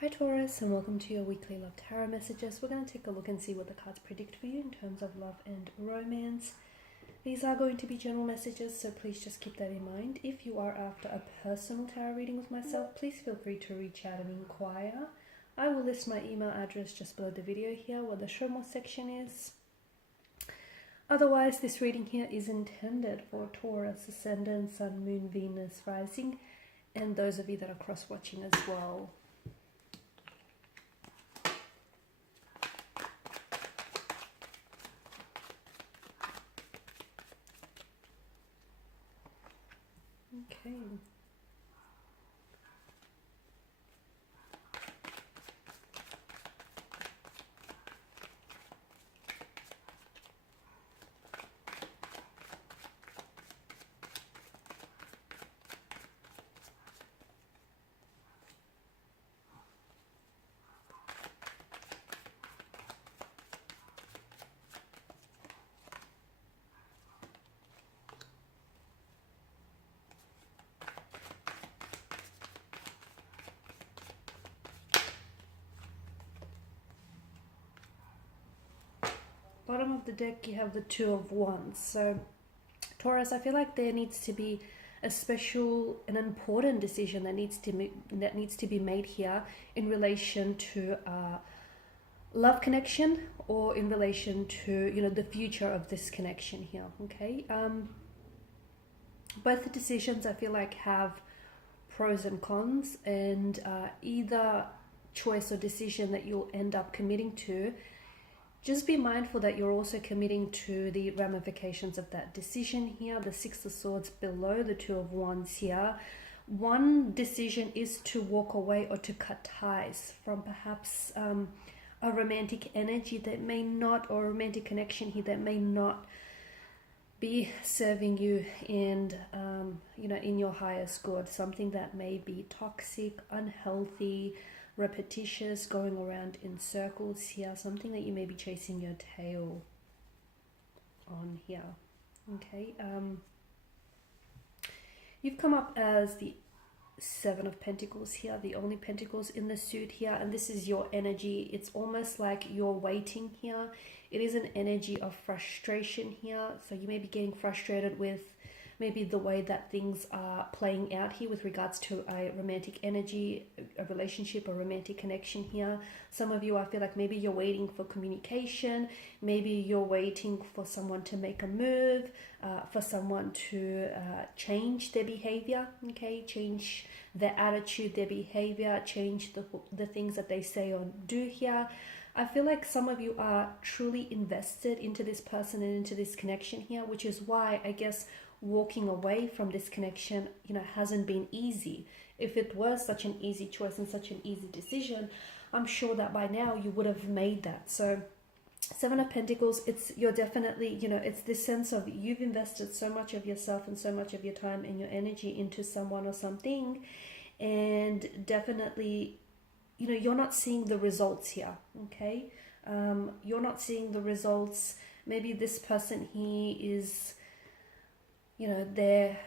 Hi Taurus, and welcome to your weekly love tarot messages. We're going to take a look and see what the cards predict for you in terms of love and romance. These are going to be general messages, so please just keep that in mind. If you are after a personal tarot reading with myself, please feel free to reach out and inquire. I will list my email address just below the video here where the show more section is. Otherwise, this reading here is intended for Taurus, Ascendant, Sun, Moon, Venus, Rising, and those of you that are cross-watching as well. Okay. Bottom of the deck, you have the Two of Wands. So, Taurus, I feel like there needs to be a special, an important decision that needs to be made here in relation to love connection, or in relation to the future of this connection here. Okay, both the decisions I feel like have pros and cons, and either choice or decision that you'll end up committing to, just be mindful that you're also committing to the ramifications of that decision here. The Six of Swords below the Two of Wands here. One decision is to walk away or to cut ties from perhaps a romantic energy that may not, or a romantic connection here that may not be serving you and in your highest good. Something that may be toxic, unhealthy, repetitious, going around in circles here, something that you may be chasing your tail on here. Okay, you've come up as the Seven of Pentacles here, the only pentacles in the suit here, and this is your energy. It's almost like you're waiting here. It is an energy of frustration here, so you may be getting frustrated with maybe the way that things are playing out here with regards to a romantic energy, a relationship, a romantic connection here. Some of you, I feel like maybe you're waiting for communication, maybe you're waiting for someone to make a move, for someone to change their behavior, okay, change their attitude, their behavior, change the things that they say or do here. I feel like some of you are truly invested into this person and into this connection here, which is why I guess walking away from this connection hasn't been easy. If it was such an easy choice and such an easy decision, I'm sure that by now you would have made that. So Seven of Pentacles, you're definitely, it's this sense of you've invested so much of yourself and so much of your time and your energy into someone or something, and definitely you're not seeing the results here. Okay, you're not seeing the results. Maybe this person here is, they're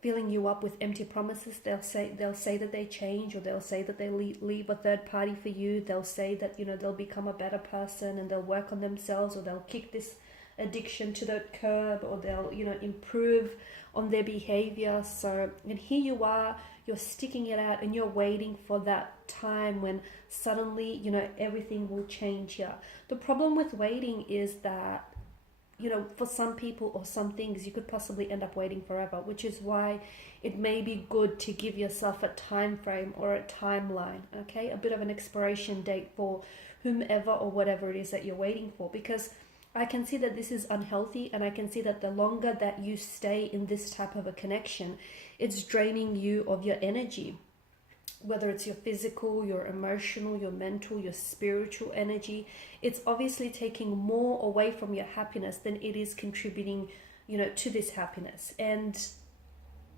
filling you up with empty promises. They'll say that they change, or they'll say that they leave a third party for you. They'll say that they'll become a better person and they'll work on themselves, or they'll kick this addiction to the curb, or they'll improve on their behavior. So, and here you are, you're sticking it out and you're waiting for that time when suddenly everything will change here. The problem with waiting is that for some people or some things, you could possibly end up waiting forever, which is why it may be good to give yourself a time frame or a timeline, okay? A bit of an expiration date for whomever or whatever it is that you're waiting for, because I can see that this is unhealthy, and I can see that the longer that you stay in this type of a connection, it's draining you of your energy. Whether it's your physical, your emotional, your mental, your spiritual energy, it's obviously taking more away from your happiness than it is contributing, to this happiness. And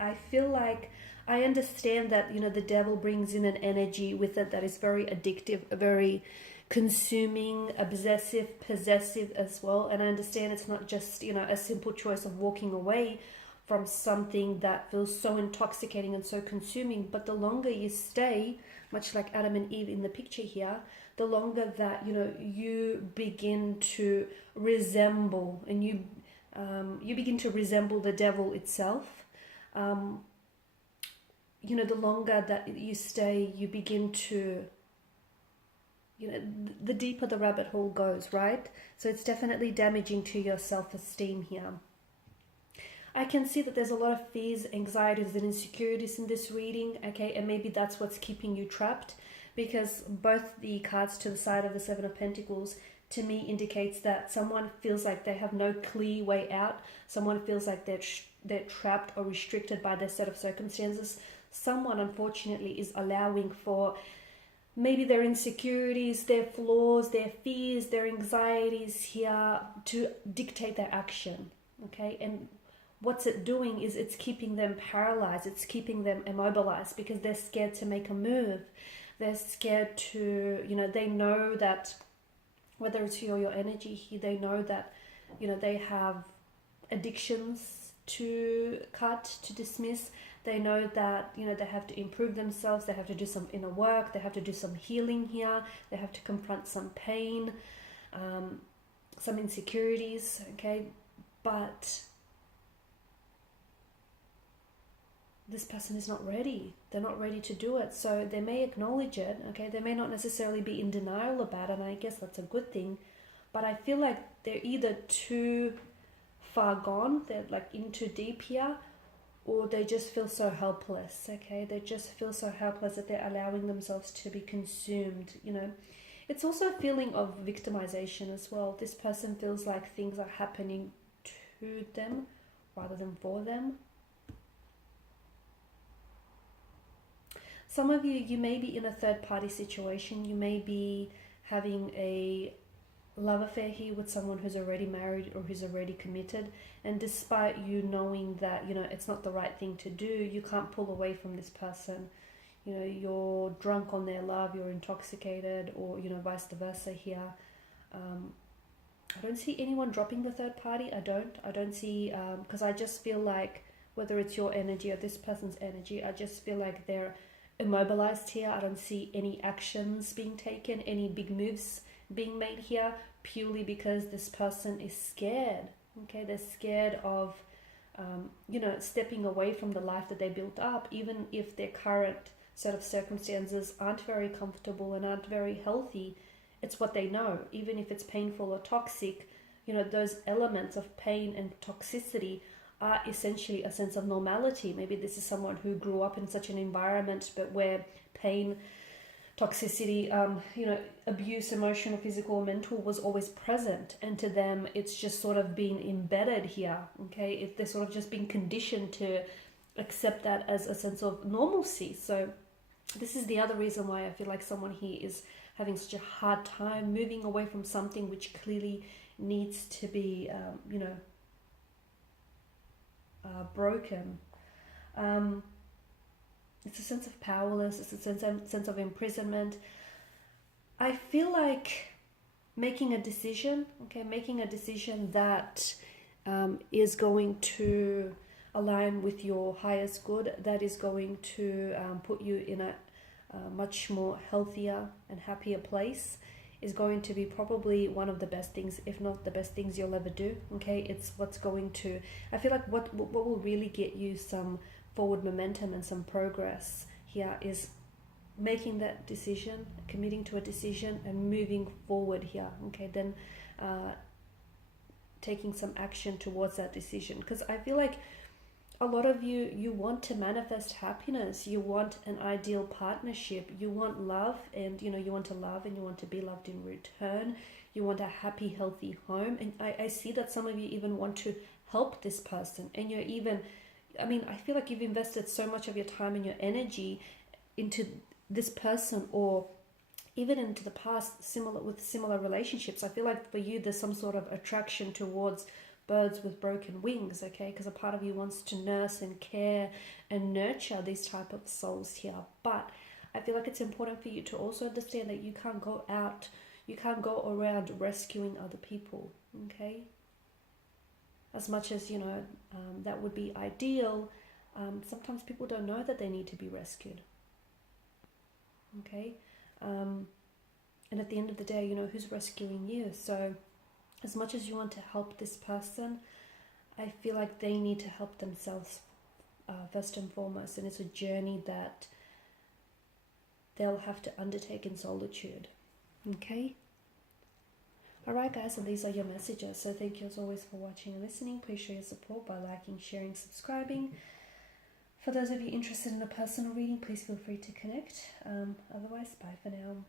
I feel like I understand that, the devil brings in an energy with it that is very addictive, very consuming, obsessive, possessive as well. And I understand it's not just, a simple choice of walking away from something that feels so intoxicating and so consuming, but the longer you stay, much like Adam and Eve in the picture here, the longer that, you know, you begin to resemble, and you begin to resemble the devil itself, you know, the longer that you stay, you begin to, you know, the deeper the rabbit hole goes, right? So it's definitely damaging to your self-esteem here. I can see that there's a lot of fears, anxieties, and insecurities in this reading, okay? And maybe that's what's keeping you trapped, because both the cards to the side of the Seven of Pentacles to me indicates that someone feels like they have no clear way out. Someone feels like they're trapped or restricted by their set of circumstances. Someone, unfortunately, is allowing for maybe their insecurities, their flaws, their fears, their anxieties here to dictate their action, okay? And what's it doing is it's keeping them paralyzed. It's keeping them immobilized because they're scared to make a move. They're scared to, you know, they know that whether it's your energy here, they know that, you know, they have addictions to cut, to dismiss. They know that, you know, they have to improve themselves. They have to do some inner work. They have to do some healing here. They have to confront some pain, some insecurities, okay? But this person is not ready. They're not ready to do it. So they may acknowledge it, okay? They may not necessarily be in denial about it, and I guess that's a good thing. But I feel like they're either too far gone, they're like in too deep here, or they just feel so helpless, okay? They just feel so helpless that they're allowing themselves to be consumed, you know? It's also a feeling of victimization as well. This person feels like things are happening to them rather than for them. Some of you may be in a third-party situation. You may be having a love affair here with someone who's already married or who's already committed. And despite you knowing that, you know, it's not the right thing to do, you can't pull away from this person. You know, you're drunk on their love, you're intoxicated, or, you know, vice versa here. I don't see anyone dropping the third party. I don't see, because I just feel like whether it's your energy or this person's energy, I just feel like they're immobilized here. I don't see any actions being taken, any big moves being made here, purely because this person is scared, okay? They're scared of, you know, stepping away from the life that they built up, even if their current set of circumstances aren't very comfortable and aren't very healthy. It's what they know. Even if it's painful or toxic, you know, those elements of pain and toxicity are essentially a sense of normality. Maybe this is someone who grew up in such an environment, but where pain, toxicity, you know, abuse, emotional, physical, mental, was always present. And to them, it's just sort of been embedded here, okay? They're sort of just being conditioned to accept that as a sense of normalcy. So this is the other reason why I feel like someone here is having such a hard time moving away from something which clearly needs to be, you know, broken. It's a sense of powerless. It's a sense of imprisonment. I feel like making a decision, okay, making a decision that is going to align with your highest good, that is going to put you in a much more healthier and happier place, is going to be probably one of the best things, if not the best things you'll ever do, okay? It's what's going to, I feel like what will really get you some forward momentum and some progress here is making that decision, committing to a decision and moving forward here, okay? Then taking some action towards that decision, because I feel like a lot of you want to manifest happiness. You want an ideal partnership. You want love, and you know, you want to love and you want to be loved in return. You want a happy, healthy home. And I see that some of you even want to help this person. And you're even, I mean, I feel like you've invested so much of your time and your energy into this person, or even into the past, similar relationships. I feel like for you, there's some sort of attraction towards birds with broken wings, okay? Because a part of you wants to nurse and care and nurture these type of souls here. But I feel like it's important for you to also understand that you can't go out, you can't go around rescuing other people, okay? As much as, you know, that would be ideal, sometimes people don't know that they need to be rescued, okay? And at the end of the day, you know, who's rescuing you? So as much as you want to help this person, I feel like they need to help themselves first and foremost, and it's a journey that they'll have to undertake in solitude, okay? Alright guys, and these are your messages. So thank you as always for watching and listening. Please show your support by liking, sharing, subscribing. For those of you interested in a personal reading, please feel free to connect. Otherwise, bye for now.